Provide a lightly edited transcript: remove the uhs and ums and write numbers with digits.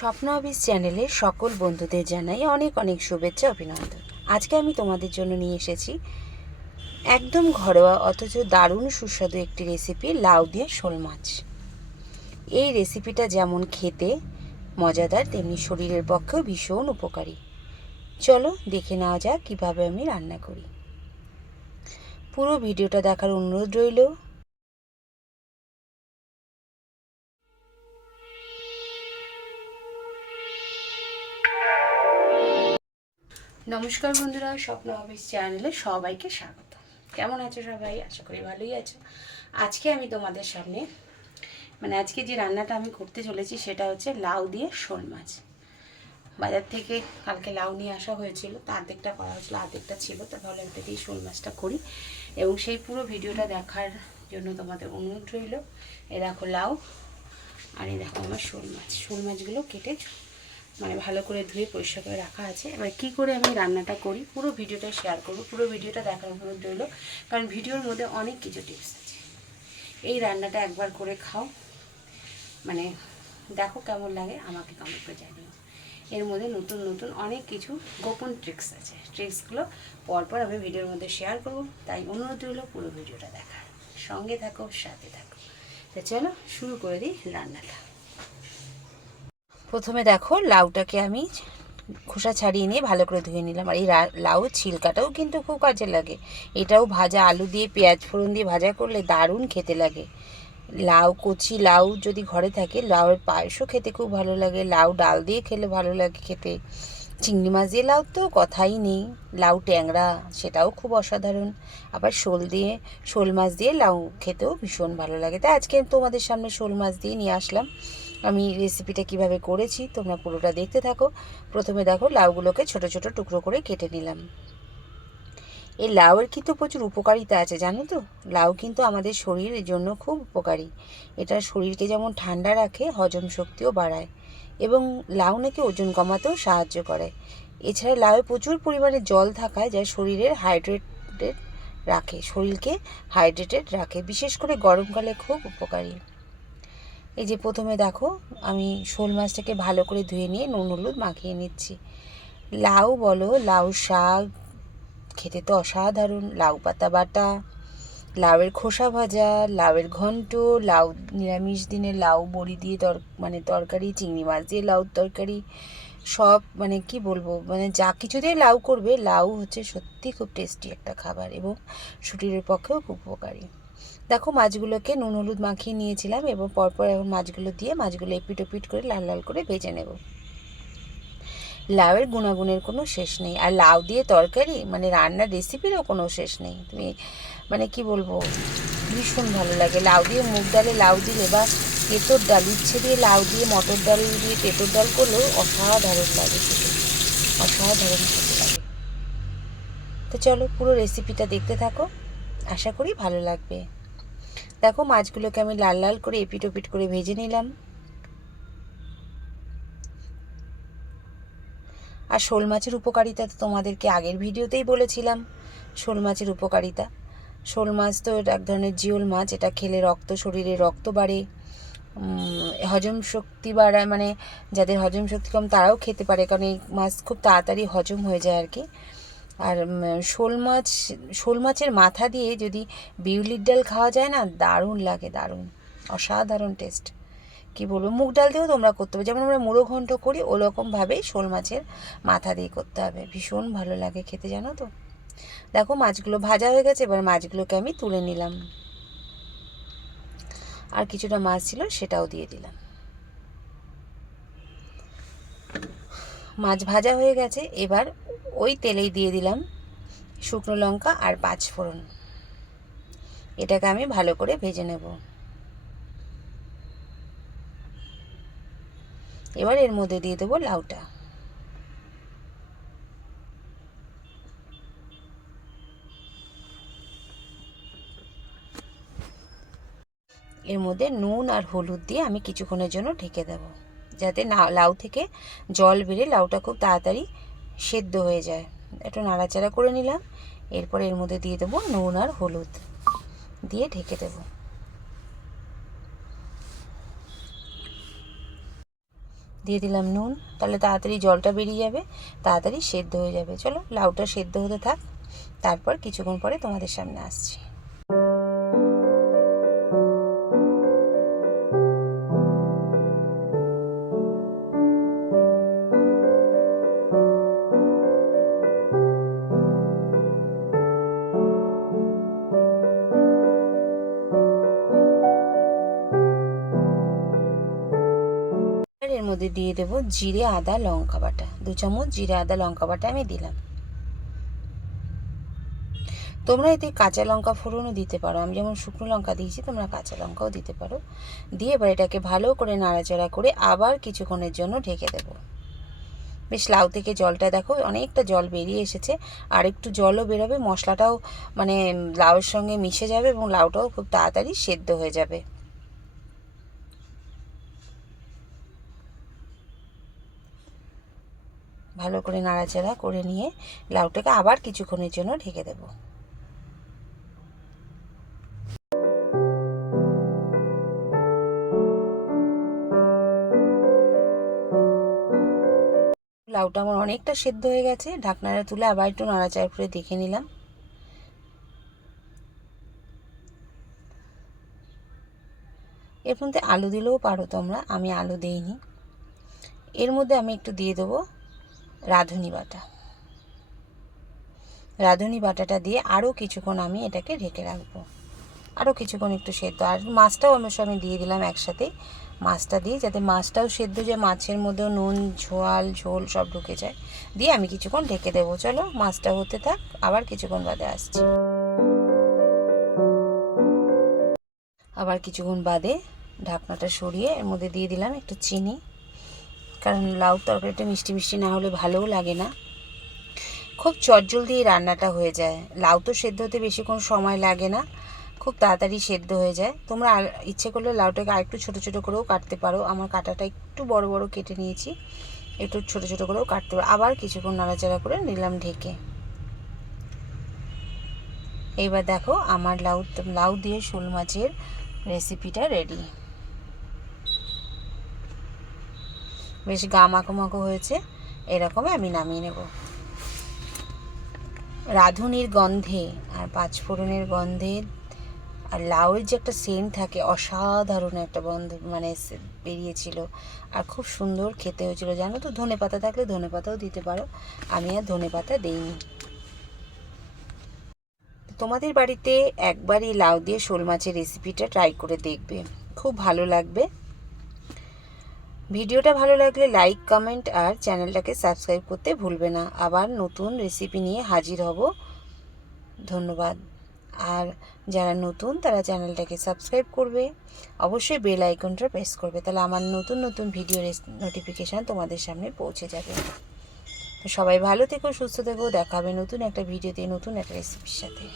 স্বপ্ন অফিস চ্যানেলের সকল বন্ধুদের জানাই অনেক অনেক শুভেচ্ছা অভিনন্দন। আজকে আমি তোমাদের জন্য নিয়ে এসেছি একদম ঘরোয়া অথচ দারুণ সুস্বাদু একটি রেসিপি, লাউ দিয়ে শোল মাছ। এই রেসিপিটা যেমন খেতে মজাদার তেমনি শরীরের পক্ষেও ভীষণ উপকারী। চলো দেখে নেওয়া যাক কীভাবে আমি রান্না করি। পুরো ভিডিওটা দেখার অনুরোধ রইল। নমস্কার বন্ধুরা, স্বপ্ন অফিস চ্যানেলে সবাইকে স্বাগত। কেমন আছো সবাই? আশা করি ভালোই আছো। আজকে আমি তোমাদের সামনে আজকে যে রান্নাটা আমি করতে চলেছি সেটা হচ্ছে লাউ দিয়ে শোল মাছ। বাজার থেকে কালকে লাউ নিয়ে আসা হয়েছিল, তা অর্ধেকটা করা হয়েছিল, অর্ধেকটা ছিল, তা ভাবলাম থেকেই শোল মাছটা করি এবং সেই পুরো ভিডিওটা দেখার জন্য তোমাদের অনুরোধ রইল। এ দেখো লাউ, আর এই দেখো আমার শোল মাছ। শোল মাছগুলো কেটে ভালো করে ধুয়ে পরিষ্কার করে রাখা আছে। এবার কী করে আমি রান্নাটা করি পুরো ভিডিওটা শেয়ার করবো, পুরো ভিডিওটা দেখার অনুরোধ রইল, কারণ ভিডিওর মধ্যে অনেক কিছু টিপস আছে। এই রান্নাটা একবার করে খাও, দেখো কেমন লাগে, আমাকে কমেন্ট করে জানিও। এর মধ্যে নতুন নতুন অনেক কিছু গোপন ট্রিক্স আছে, ট্রিক্সগুলো পরপর আমি ভিডিওর মধ্যে শেয়ার করবো, তাই অনুরোধ রইল পুরো ভিডিওটা দেখার। সঙ্গে থাকো, সাথে থাকো। তো চলো শুরু করে দিই রান্নাটা। প্রথমে দেখো লাউটাকে আমি খোসা ছাড়িয়ে নিয়ে ভালো করে ধুয়ে নিলাম। আর এই লাউ ছিলকাটাও কিন্তু খুব কাজে লাগে। এটাও ভাজা আলু দিয়ে পেঁয়াজ ফোড়ন দিয়ে ভাজা করলে দারুণ খেতে লাগে। লাউ কচি লাউ যদি ঘরে থাকে, লাউয়ের পায়েসও খেতে খুব ভালো লাগে। লাউ ডাল দিয়ে খেলে ভালো লাগে খেতে। চিংড়ি মাছ দিয়ে লাউ তো কথাই নেই। লাউ ট্যাংরা, সেটাও খুব অসাধারণ। আবার শোল মাছ দিয়ে লাউ খেতেও ভীষণ ভালো লাগে। তাই আজকে তোমাদের সামনে শোল মাছ দিয়ে নিয়ে আসলাম। আমি রেসিপিটা কিভাবে করেছি তোমরা পুরোটা দেখতে থাকো। প্রথমে দেখো লাউগুলোকে ছোট ছোট টুকরো করে কেটে নিলাম। এই লাউয়ের কিন্তু প্রচুর উপকারিতা আছে, জানো তো? লাউ কিন্তু আমাদের শরীরের জন্য খুব উপকারী। এটা শরীরকে যেমন ঠান্ডা রাখে, হজম শক্তিও বাড়ায় এবং লাউ নাকি ওজন কমাতেও সাহায্য করে। এছাড়া লাউয়ে প্রচুর পরিমাণে জল থাকায় যা শরীরকে হাইড্রেটেড রাখে, বিশেষ করে গরমকালে খুব উপকারী। এই যে প্রথমে দেখো আমি শোল মাছটাকে ভালো করে ধুয়ে নিয়ে নুন হলুদ মাখিয়ে নিচ্ছি। লাউ বলো, লাউ শাক খেতে তো অসাধারণ। লাউ পাতা বাটা, লাউয়ের খোসা ভাজা, লাউয়ের ঘন্ট, লাউ নিরামিষ দিনে লাউ বড়ি দিয়ে তরকারি, চিংড়ি মাছ দিয়ে লাউ তরকারি, সব কি বলবো, যা কিছু দিয়ে লাউ করবে, লাউ হচ্ছে সত্যি খুব টেস্টি একটা খাবার এবং শরীরের পক্ষেও খুব উপকারী। দেখো মাছগুলোকে নুন হলুদ মাখিয়ে নিয়েছিলাম এবং পরপর এখন মাছগুলো দিয়ে মাছগুলো এপিট ওপিট করে লাল লাল করে ভেজে নেব। লাউয়ের গুণাগুণের কোনো শেষ নেই, আর লাউ দিয়ে তরকারি রান্নার রেসিপিরও কোনো শেষ নেই। তুমি কি বলবো, ভীষণ ভালো লাগে। লাউ দিয়ে মুগ ডালে লাউ দিলে বা তেঁতোর ডাল, উচ্ছে দিয়ে লাউ দিয়ে, মটর ডাল দিয়ে তেঁতোর ডাল করলেও অসাধারণ লাগে খেতে, অসাধারণ খেতে লাগে। তো চলো পুরো রেসিপিটা দেখতে থাকো, আশা করি ভালো লাগবে। দেখো মাছগুলোকে আমি লাল লাল করে এপিট ওপিট করে ভেজে নিলাম। আর শোল মাছের উপকারিতা তো তোমাদেরকে আগের ভিডিওতেই বলেছিলাম। শোল মাছের উপকারিতা, শোল মাছ তো এক ধরনের জিওল মাছ। এটা খেলে শরীরে রক্ত বাড়ে, হজম শক্তি বাড়ায়, যাদের হজম শক্তি কম তারাও খেতে পারে, কারণ এই মাছ খুব তাড়াতাড়ি হজম হয়ে যায় আর কি। আর শোল মাছের মাথা দিয়ে যদি বিউলির ডাল খাওয়া যায় না, দারুণ লাগে, দারুণ, অসাধারণ টেস্ট। কি বলবো, মুগ ডাল দিয়েও তোমরা করতে হবে, যেমন আমরা মুড়ো ঘন্ট করি ওরকমভাবেই শোল মাছের মাথা দিয়ে করতে হবে, ভীষণ ভালো লাগে খেতে, জানো তো। দেখো মাছগুলো ভাজা হয়ে গেছে, এবার মাছগুলোকে আমি তুলে নিলাম। আর কিছুটা মাছ ছিল সেটাও দিয়ে দিলাম। মাছ ভাজা হয়ে গেছে, এবার ওই তেলেই দিয়ে দিলাম শুকনো লঙ্কা আর 5 ফোড়ন। এটাকে আমি ভালো করে ভেজে নেব। এবার এর মধ্যে দিয়ে দেবো লাউটা। এর মধ্যে নুন আর হলুদ দিয়ে আমি কিছুক্ষণের জন্য ঢেকে দেব, যাতে লাউ থেকে জল বেরিয়ে লাউটা খুব তাড়াতাড়ি সেদ্ধ হয়ে যায়। একটু নাড়াচাড়া করে নিলাম। এরপর এর মধ্যে দিয়ে দেবো নুন আর হলুদ দিয়ে ঢেকে দেব। দিয়ে দিলাম নুন, তাহলে তাড়াতাড়ি জলটা বেরিয়ে যাবে, তাড়াতাড়ি সেদ্ধ হয়ে যাবে। চলো লাউটা সেদ্ধ হতে থাক, তারপর কিছুক্ষণ পরে তোমাদের সামনে আসছি। এর মধ্যে দিয়ে দেবো জিরে আদা লঙ্কা বাটা, 2 চামচ জিরে আদা লঙ্কা বাটা আমি দিলাম। তোমরা এতে কাঁচা লঙ্কা ফোড়নও দিতে পারো, আমি যেমন শুকনো লঙ্কা দিয়েছি, তোমরা কাঁচা লঙ্কাও দিতে পারো। দিয়ে এবার এটাকে ভালো করে নাড়াচাড়া করে আবার কিছুক্ষণের জন্য ঢেকে দেবো। বেশ লাউ থেকে জলটা দেখো অনেকটা জল বেরিয়ে এসেছে, আর একটু জলও বেরোবে, মশলাটাও মানে লাউয়ের সঙ্গে মিশে যাবে এবং লাউটাও খুব তাড়াতাড়ি সেদ্ধ হয়ে যাবে। ভালো করে নাড়াচাড়া করে নিয়ে লাউটাকে আবার কিছুক্ষণের জন্য ঢেকে দেবো। লাউটা আমার অনেকটা সেদ্ধ হয়ে গেছে, ঢাকনাটা তুলে আবার একটু নাড়াচাড়া করে দেখে নিলাম। এর মধ্যে আলু দিলেও পারো তোমরা, আমি আলু দিইনি। এর মধ্যে আমি একটু দিয়ে দেবো রাঁধুনি বাটা। রাঁধুনি বাটাটা দিয়ে আরও কিছুক্ষণ আমি এটাকে ঢেকে রাখবো, আরও কিছুক্ষণ একটু সেদ্ধ। আর মাছটাও আমার সঙ্গে দিয়ে দিলাম একসাথে, মাছটা দিয়ে যাতে মাছটাও সেদ্ধ যায়, মাছের মধ্যেও নুন ঝোল সব ঢুকে যায়। দিয়ে আমি কিছুক্ষণ ঢেকে দেবো। চলো মাছটা হতে থাক, আবার কিছুক্ষণ বাদে আসছি। আবার কিছুক্ষণ বাদে ঢাকনাটা সরিয়ে এর মধ্যে দিয়ে দিলাম একটু চিনি, কারণ লাউ তরকারিটা মিষ্টি মিষ্টি না হলে ভালোও লাগে না। খুব চটজলদি এই রান্নাটা হয়ে যায়, লাউ তো সেদ্ধ হতে বেশিক্ষণ সময় লাগে না, খুব তাড়াতাড়ি সেদ্ধ হয়ে যায়। তোমরা ইচ্ছে করলে লাউটাকে আরেকটু ছোটো ছোটো করেও কাটতে পারো, আমার কাটাটা একটু বড় বড় কেটে নিয়েছি, একটু ছোটো ছোটো করেও কাটতে পারো। আবার কিছুক্ষণ নাড়াচাড়া করে নিলাম ঢেকে। এইবার দেখো আমার লাউ দিয়ে শোল মাছের রেসিপিটা রেডি। বেশ গা মাখো মাখো হয়েছে, এরকমই আমি নামিয়ে নেব। রাঁধুনির গন্ধে আর পাঁচফোড়নের গন্ধে আর লাউয়ের যে একটা সেন্ট থাকে, অসাধারণ একটা গন্ধ মানে বেরিয়েছিল, আর খুব সুন্দর খেতে হয়েছিল। জানো তো, ধনেপাতা থাকলে ধনেপাতাও দিতে পারো, আমি আর ধনেপাতা দিইনি। তোমাদের বাড়িতে একবারই লাউ দিয়ে শোল মাছের রেসিপিটা ট্রাই করে দেখবে, খুব ভালো লাগবে। ভিডিওটা ভালো লাগলে লাইক কমেন্ট আর চ্যানেলটাকে সাবস্ক্রাইব করতে ভুলবে না। আবার নতুন রেসিপি নিয়ে হাজির হব। ধন্যবাদ। আর যারা নতুন তারা চ্যানেলটাকে সাবস্ক্রাইব করবে, অবশ্যই বেল আইকনটা প্রেস করবে, তাহলে আমার নতুন নতুন ভিডিও নোটিফিকেশান তোমাদের সামনে পৌঁছে যাবে। তো সবাই ভালো থেকো, সুস্থ থেকো, দেখা হবে নতুন একটা ভিডিওতে নতুন একটা রেসিপির সাথে।